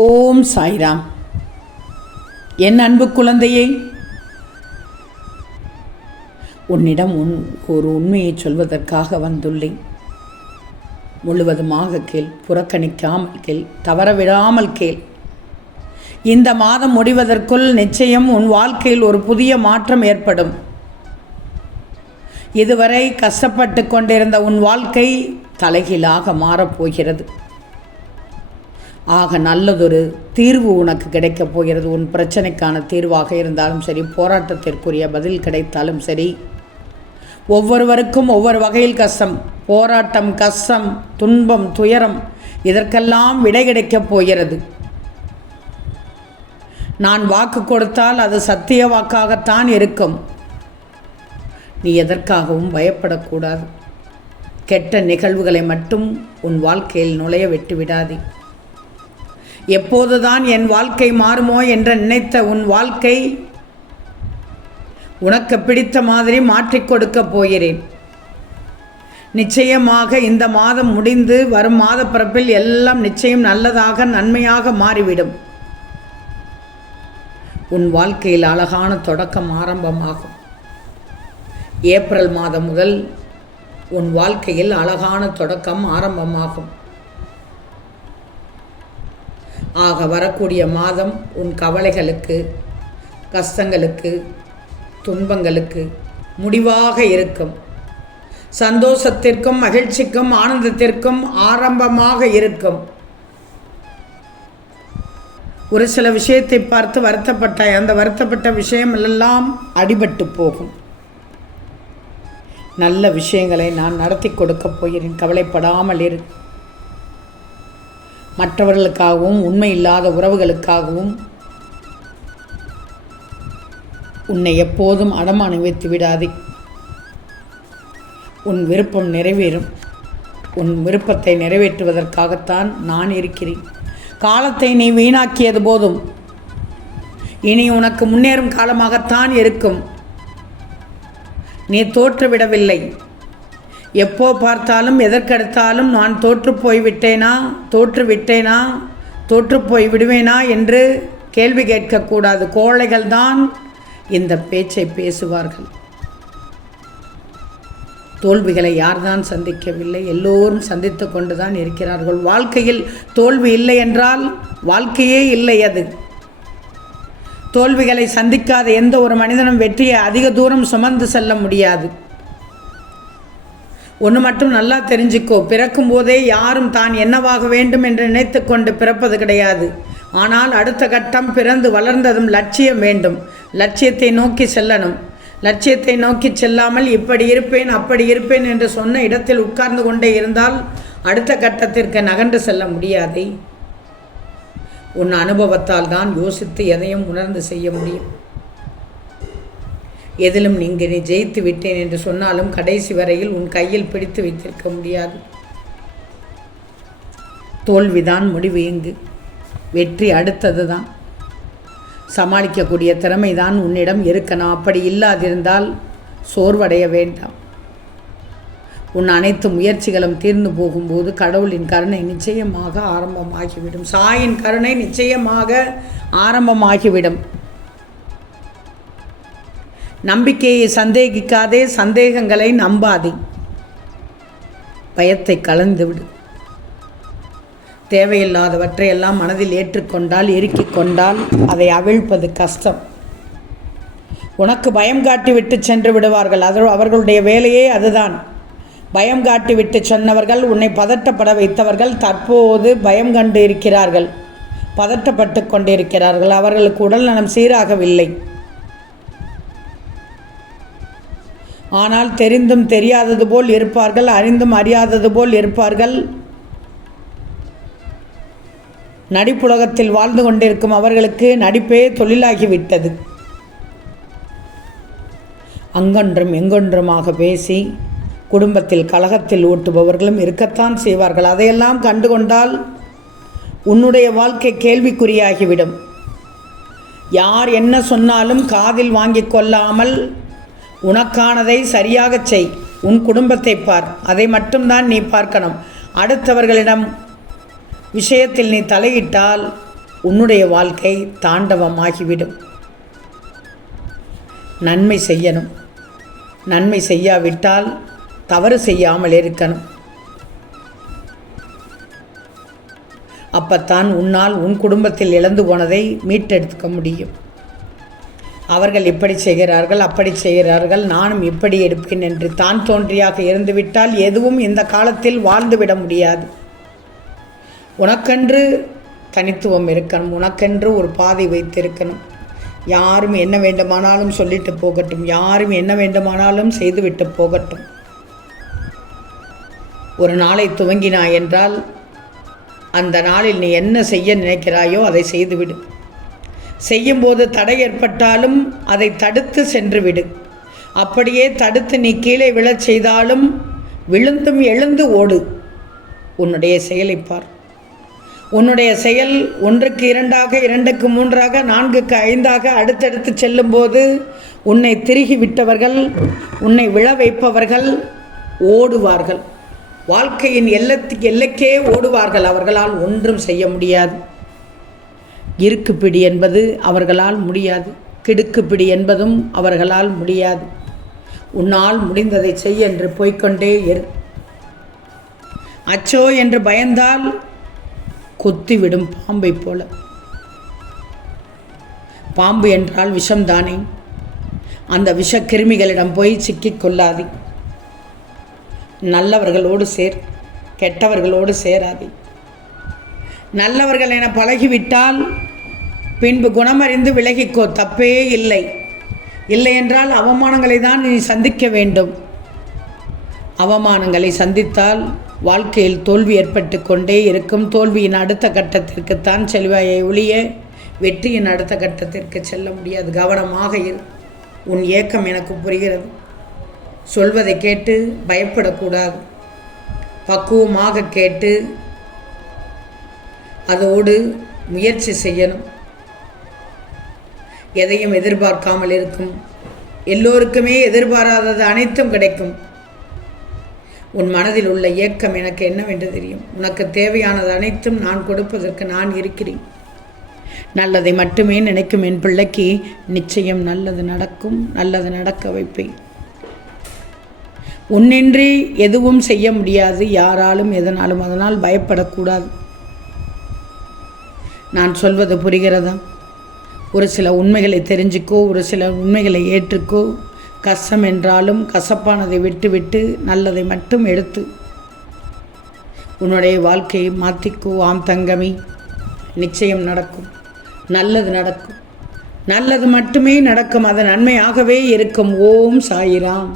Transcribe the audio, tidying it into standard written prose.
ஓம் சாய்ராம். என் அன்பு குழந்தையே, உன்னிடம் ஒரு உண்மையை சொல்வதற்காக வந்துள்ளேன். முழுவதுமாக கேள், புறக்கணிக்காமல் கேள், தவறவிடாமல் கேள். இந்த மாதம் முடிவதற்குள் நிச்சயம் உன் வாழ்க்கையில் ஒரு புதிய மாற்றம் ஏற்படும். இதுவரை கஷ்டப்பட்டு கொண்டிருந்த உன் வாழ்க்கை தலைகீழாக மாறப்போகிறது. ஆக நல்லதொரு தீர்வு உனக்கு கிடைக்கப் போகிறது. உன் பிரச்சனைக்கான தீர்வாக இருந்தாலும் சரி, போராட்டத்திற்குரிய பதில் கிடைத்தாலும் சரி, ஒவ்வொருவருக்கும் ஒவ்வொரு வகையில் கஷ்டம், போராட்டம், கஷ்டம், துன்பம், துயரம், இதற்கெல்லாம் விடை கிடைக்கப் போகிறது. நான் வாக்கு கொடுத்தால் அது சத்திய வாக்காகத்தான் இருக்கும். நீ எதற்காகவும் பயப்படக்கூடாது. கெட்ட நிகழ்வுகளை மட்டும் உன் வாழ்க்கையில் நுழைய விட்டுவிடாதே. எப்போதுதான் என் வாழ்க்கை மாறுமோ என்று நினைத்த உன் வாழ்க்கை உனக்கு பிடித்த மாதிரி மாற்றிக் கொடுக்கப் போகிறேன். நிச்சயமாக இந்த மாதம் முடிந்து வரும் மாத பிறப்பில் எல்லாம் நிச்சயம் நல்லதாக நன்மையாக மாறிவிடும். உன் வாழ்க்கையில் அழகான தொடக்கம் ஆரம்பமாகும். ஏப்ரல் மாதம் முதல் உன் வாழ்க்கையில் அழகான தொடக்கம் ஆரம்பமாகும். ஆக வரக்கூடிய மாதம் உன் கவலைகளுக்கு, கஷ்டங்களுக்கு, துன்பங்களுக்கு முடிவாக இருக்கும். சந்தோஷத்திற்கும் மகிழ்ச்சிக்கும் ஆனந்தத்திற்கும் ஆரம்பமாக இருக்கும். ஒரு சில விஷயத்தை பார்த்து வருத்தப்பட்டாய். அந்த வருத்தப்பட்ட விஷயம் எல்லாம் அடிபட்டு போகும். நல்ல விஷயங்களை நான் நடத்தி கொடுக்கப் போகிறேன். கவலைப்படாமல் இரு. மற்றவர்களுக்காகவும் உண்மை இல்லாத உறவுகளுக்காகவும் உன்னை எப்போதும் அடமானம் வைத்து விடாதே. உன் விருப்பம் நிறைவேறும். உன் விருப்பத்தை நிறைவேற்றுவதற்காகத்தான் நான் இருக்கிறேன். காலத்தை நீ வீணாக்கியது போதும். இனி உனக்கு முன்னேறும் காலமாகத்தான் இருக்கும். நீ தோற்றுவிடவில்லை. எப்போ பார்த்தாலும் எதற்கெடுத்தாலும் நான் தோற்று போய்விட்டேனா, தோற்று போய் விடுவேனா என்று கேள்வி கேட்கக்கூடாது. கோழைகள்தான் இந்த பேச்சை பேசுவார்கள். தோல்விகளை யார்தான் சந்திக்கவில்லை? எல்லோரும் சந்தித்து கொண்டுதான் இருக்கிறார்கள். வாழ்க்கையில் தோல்வி இல்லை என்றால் வாழ்க்கையே இல்லை. அது தோல்விகளை சந்திக்காத எந்த ஒரு மனிதனும் வெற்றியை அதிக தூரம் சுமந்து செல்ல முடியாது. ஒன்று மட்டும் நல்லா தெரிஞ்சுக்கோ, பிறக்கும் போதே யாரும் தான் என்னவாக வேண்டும் என்று நினைத்து கொண்டு பிறப்பது கிடையாது. ஆனால் அடுத்த கட்டம் பிறந்து வளர்ந்ததும் லட்சியம் வேண்டும். லட்சியத்தை நோக்கி செல்லணும். லட்சியத்தை நோக்கி செல்லாமல் இப்படி இருப்பேன் அப்படி இருப்பேன் என்று சொன்ன இடத்தில் உட்கார்ந்து கொண்டே இருந்தால் அடுத்த கட்டத்திற்கு நகர்ந்து செல்ல முடியாதே. உன் அனுபவத்தால் தான் யோசித்து எதையும் உணர்ந்து செய்ய முடியும். எதிலும் நீ ஜெயித்து விட்டேன் என்று சொன்னாலும் கடைசி வரையில் உன் கையில் பிடித்து வைத்திருக்க முடியாது. தோல்விதான் முடிவு. இங்கு வெற்றி அடுத்தது தான். சமாளிக்கக்கூடிய திறமைதான் உன்னிடம் இருக்கணும். அப்படி இல்லாதிருந்தால் சோர்வடைய வேண்டாம். உன் அனைத்து முயற்சிகளும் தீர்ந்து போகும்போது கடவுளின் கருணை நிச்சயமாக ஆரம்பமாகிவிடும். சாயின் கருணை நிச்சயமாக ஆரம்பமாகிவிடும். நம்பிக்கையை சந்தேகிக்காதே, சந்தேகங்களை நம்பாதே. பயத்தை கலந்துவிடு. தேவையில்லாதவற்றையெல்லாம் மனதில் ஏற்றுக்கொண்டால், இறுக்கிக் கொண்டால் அதை அவிழ்ப்பது கஷ்டம். உனக்கு பயம் காட்டிவிட்டு சென்று விடுவார்கள். அவர்களுடைய வேலையே அதுதான். பயம் காட்டிவிட்டு சொன்னவர்கள், உன்னை பதட்டப்பட வைத்தவர்கள் தற்போது பயம் கண்டு இருக்கிறார்கள், பதட்டப்பட்டு கொண்டிருக்கிறார்கள். அவர்களுக்கு உடல் நலம் சீராகவில்லை. ஆனால் தெரிந்தும் தெரியாதது போல் இருப்பார்கள், அறிந்தும் அறியாதது போல் இருப்பார்கள். நடிப்புலகத்தில் வாழ்ந்து கொண்டிருக்கும் அவர்களுக்கு நடிப்பே தொழிலாகிவிட்டது. அங்கொன்றும் எங்கொன்றுமாக பேசி குடும்பத்தில் கலகத்தில் ஊட்டுபவர்களும் இருக்கத்தான் செய்வார்கள். அதையெல்லாம் கண்டுகொண்டால் உன்னுடைய வாழ்க்கை கேள்விக்குறியாகிவிடும். யார் என்ன சொன்னாலும் காதில் வாங்கிக் கொள்ளாமல் உனக்கானதை சரியாக செய். உன் குடும்பத்தை பார். அதை மட்டும்தான் நீ பார்க்கணும். அடுத்தவர்களிடம் விஷயத்தில் நீ தலையிட்டால் உன்னுடைய வாழ்க்கை தாண்டவமாகிவிடும். நன்மை செய்யணும். நன்மை செய்யாவிட்டால் தவறு செய்யாமல் இருக்கணும். அப்பத்தான் உன்னால் உன் குடும்பத்தில் இழந்து போனதை மீட்டெடுக்க முடியும். அவர்கள் இப்படி செய்கிறார்கள், அப்படி செய்கிறார்கள், நானும் இப்படி எடுப்பேன் என்று தான் தோன்றியாக இருந்துவிட்டால் எதுவும் இந்த காலத்தில் வாழ்ந்துவிட முடியாது. உனக்கென்று தனித்துவம் இருக்கணும். உனக்கென்று ஒரு பாதை வைத்திருக்கணும். யாரும் என்ன வேண்டுமானாலும் சொல்லிட்டு போகட்டும், யாரும் என்ன வேண்டுமானாலும் செய்துவிட்டு போகட்டும். ஒரு நாளை துவங்கினாய் என்றால் அந்த நாளில் நீ என்ன செய்ய நினைக்கிறாயோ அதை செய்துவிடு. செய்யும்போது தடை ஏற்பட்டாலும் அதை தடுத்து சென்று விடு. அப்படியே தடுத்து நீ கீழே விழச் செய்தாலும் விழுந்தும் எழுந்து ஓடு. உன்னுடைய செயலை பார். உன்னுடைய செயல் 1க்கு 2ஆக, 2க்கு 3ஆக, 4க்கு 5ஆக அடுத்தடுத்து செல்லும்போது உன்னை திருகி விட்டவர்கள், உன்னை விழ வைப்பவர்கள் ஓடுவார்கள். வாழ்க்கையின் எல்லைக்கே ஓடுவார்கள். அவர்களால் ஒன்றும் செய்ய முடியாது. இருக்குப்பிடி என்பது அவர்களால் முடியாது. கிடுக்குப்பிடி என்பதும் அவர்களால் முடியாது. உன்னால் முடிந்ததை செய் என்று போய்கொண்டே இரு. அச்சோ என்று பயந்தால் கொத்திவிடும் பாம்பை போல. பாம்பு என்றால் விஷம்தானே. அந்த விஷ கிருமிகளிடம் போய் சிக்கிக் கொள்ளாதே. நல்லவர்களோடு சேர், கெட்டவர்களோடு சேராதே. நல்லவர்கள் என பழகிவிட்டால் பின்பு குணமறிந்து விலகிக்கோ, தப்பே இல்லை. இல்லை என்றால் அவமானங்களை தான் நீ சந்திக்க வேண்டும். அவமானங்களை சந்தித்தால் வாழ்க்கையில் தோல்வி ஏற்பட்டு கொண்டே இருக்கும். தோல்வியின் அடுத்த கட்டத்திற்குத்தான் செல்வாயை ஒழிய வெற்றியின் அடுத்த கட்டத்திற்கு செல்ல முடியாது. கவனமாக இரு. உன் ஏக்கம் எனக்கு புரிகிறது. சொல்வதை கேட்டு பயப்படக்கூடாது. பக்குவமாக கேட்டு அதோடு முயற்சி செய்யணும். எதையும் எதிர்பார்க்காமல் இருக்கும். எல்லோருக்குமே எதிர்பாராதது அனைத்தும் கிடைக்கும். உன் மனதில் உள்ள ஏக்கம் எனக்கு என்னவென்று தெரியும். உனக்கு தேவையானது அனைத்தும் நான் கொடுப்பதற்கு நான் இருக்கிறேன். நல்லதை மட்டுமே நினைக்கும் என் பிள்ளைக்கு நிச்சயம் நல்லது நடக்கும். நல்லது நடக்க வைப்பேன். உன்னின்றி எதுவும் செய்ய முடியாது யாராலும் எதனாலும். அதனால் பயப்படக்கூடாது. நான் சொல்வது புரிகிறதா? ஒரு சில உண்மைகளை தெரிஞ்சுக்கோ, ஒரு சில உண்மைகளை ஏற்றுக்கோ. கஷ்டம் என்றாலும் கசப்பானதை விட்டுவிட்டு நல்லதை மட்டும் எடுத்து உன்னுடைய வாழ்க்கையை மாற்றிக்கோ. ஆம் தங்கமே, நிச்சயம் நடக்கும். நல்லது நடக்கும். நல்லது மட்டுமே நடக்கும். அது நன்மையாகவே இருக்கும். ஓம் சாயிராம்.